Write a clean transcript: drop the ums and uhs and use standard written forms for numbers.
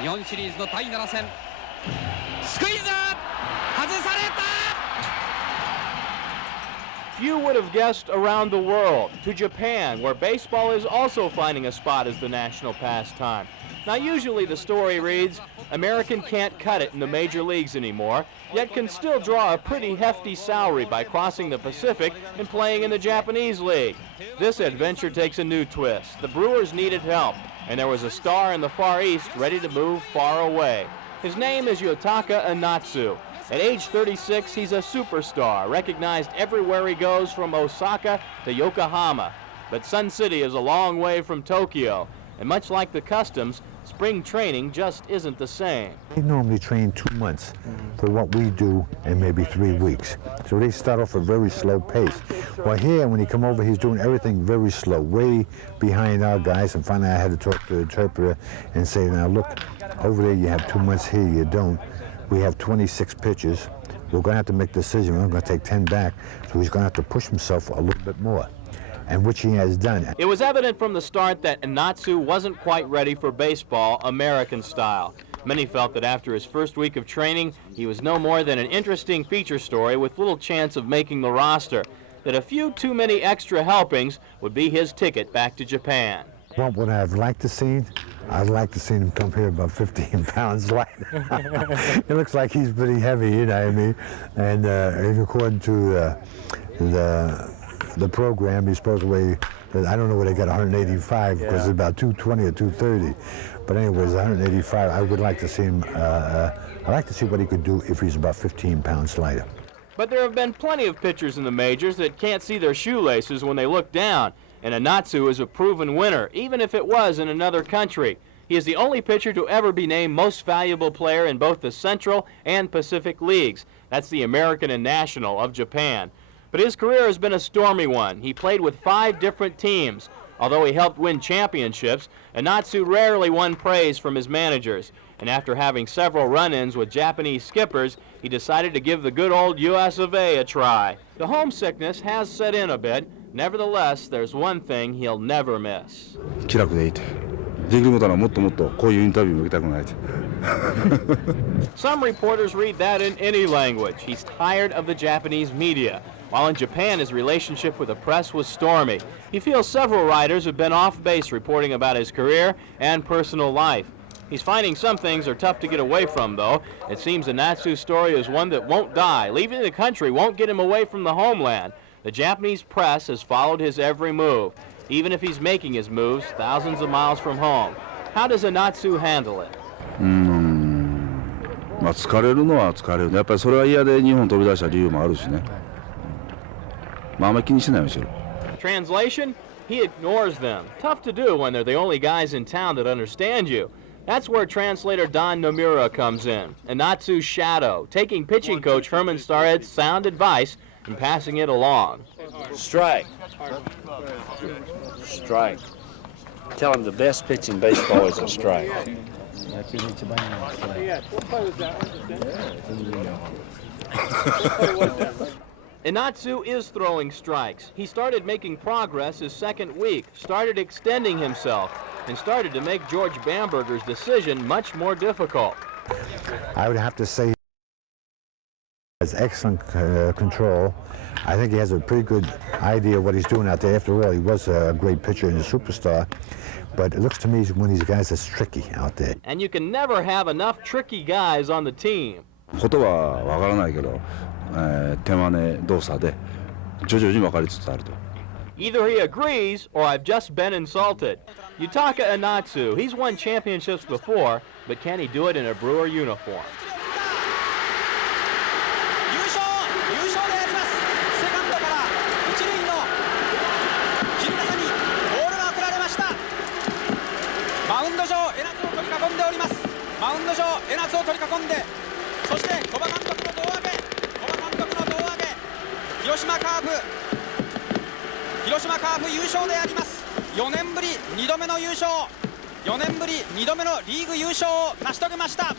日本シリーズの第7戦スクイズ外された。 Few would have guessed around the world, to Japan, where baseball is also finding a spot as the national pastime. Now, usually the story reads, American can't cut it in the major leagues anymore, yet can still draw a pretty hefty salary by crossing the Pacific and playing in the Japanese league. This adventure takes a new twist. The Brewers needed help, and there was a star in the Far East ready to move far away. His name is Yutaka Enatsu. At age 36, he's a superstar, recognized everywhere he goes from Osaka to Yokohama. But Sun City is a long way from Tokyo, and much like the Customs, spring training just isn't the same. They normally train 2 months for what we do in maybe 3 weeks. So they start off at a very slow pace. Well, here, when he come over, he's doing everything very slow, way behind our guys, and finally I had to talk to the interpreter and say, now look, over there you have 2 months, here you don't. We have 26 pitches. We're going to have to make a decision. We're going to take 10 back, so he's going to have to push himself a little bit more, and which he has done. It was evident from the start that Enatsu wasn't quite ready for baseball American style. Many felt that after his first week of training, he was no more than an interesting feature story with little chance of making the roster, that a few too many extra helpings would be his ticket back to Japan. What would I have liked to see? I'd like to see him come here about 15 pounds lighter. It looks like he's pretty heavy, you know what I mean? And according to the program, he's supposed to weigh, I don't know where they got 185, because it's about 220 or 230. But anyways, 185, I would like to see him, I'd like to see what he could do if he's about 15 pounds lighter. But there have been plenty of pitchers in the majors that can't see their shoelaces when they look down. And Enatsu is a proven winner, even if it was in another country. He is the only pitcher to ever be named most valuable player in both the Central and Pacific Leagues. That's the American and National of Japan. But his career has been a stormy one. He played with 5 different teams. Although he helped win championships, Enatsu rarely won praise from his managers. And after having several run-ins with Japanese skippers, he decided to give the good old US of A try. The homesickness has set in a bit. Nevertheless, there's one thing he'll never miss. 気楽でいて、できることはもっともっとこういうインタビューを受けたくないと。Some reporters read that in any language. He's tired of the Japanese media. While in Japan, his relationship with the press was stormy. He feels several writers have been off base reporting about his career and personal life. He's finding some things are tough to get away from, though. It seems Enatsu's story is one that won't die. Leaving the country won't get him away from the homeland. The Japanese press has followed his every move, even if he's making his moves thousands of miles from home. How does Enatsu handle it? まあ疲れるのは疲れるね。やっぱりそれは嫌で日本飛び出した理由もあるしね。まああんまり気にしないようにしてる。Translation? He ignores them. Tough to do when they're the only guys in town that understand you. That's where translator Don Nomura comes in. Enatsu's shadow, taking pitching coach Herman Starhead's sound advice and passing it along. Strike. Strike. Tell him the best pitch in baseball is a strike. Enatsu is throwing strikes. He started making progress his second week, started extending himself, and started to make George Bamberger's decision much more difficult. I would have to say he has excellent control. I think he has a pretty good idea of what he's doing out there. After all, he was a great pitcher and a superstar. But it looks to me he's one of these guys that's tricky out there. And you can never have enough tricky guys on the team. ことはわからないけど、手真似動作で徐々に分かりつつあると。 Either he agrees or I've just been insulted. Yutaka Enatsu, he's won championships before, but can he do it in a Brewer uniform? 4年ぶり2度目の優勝、4年ぶり2度目のリーグ優勝を成し遂げました。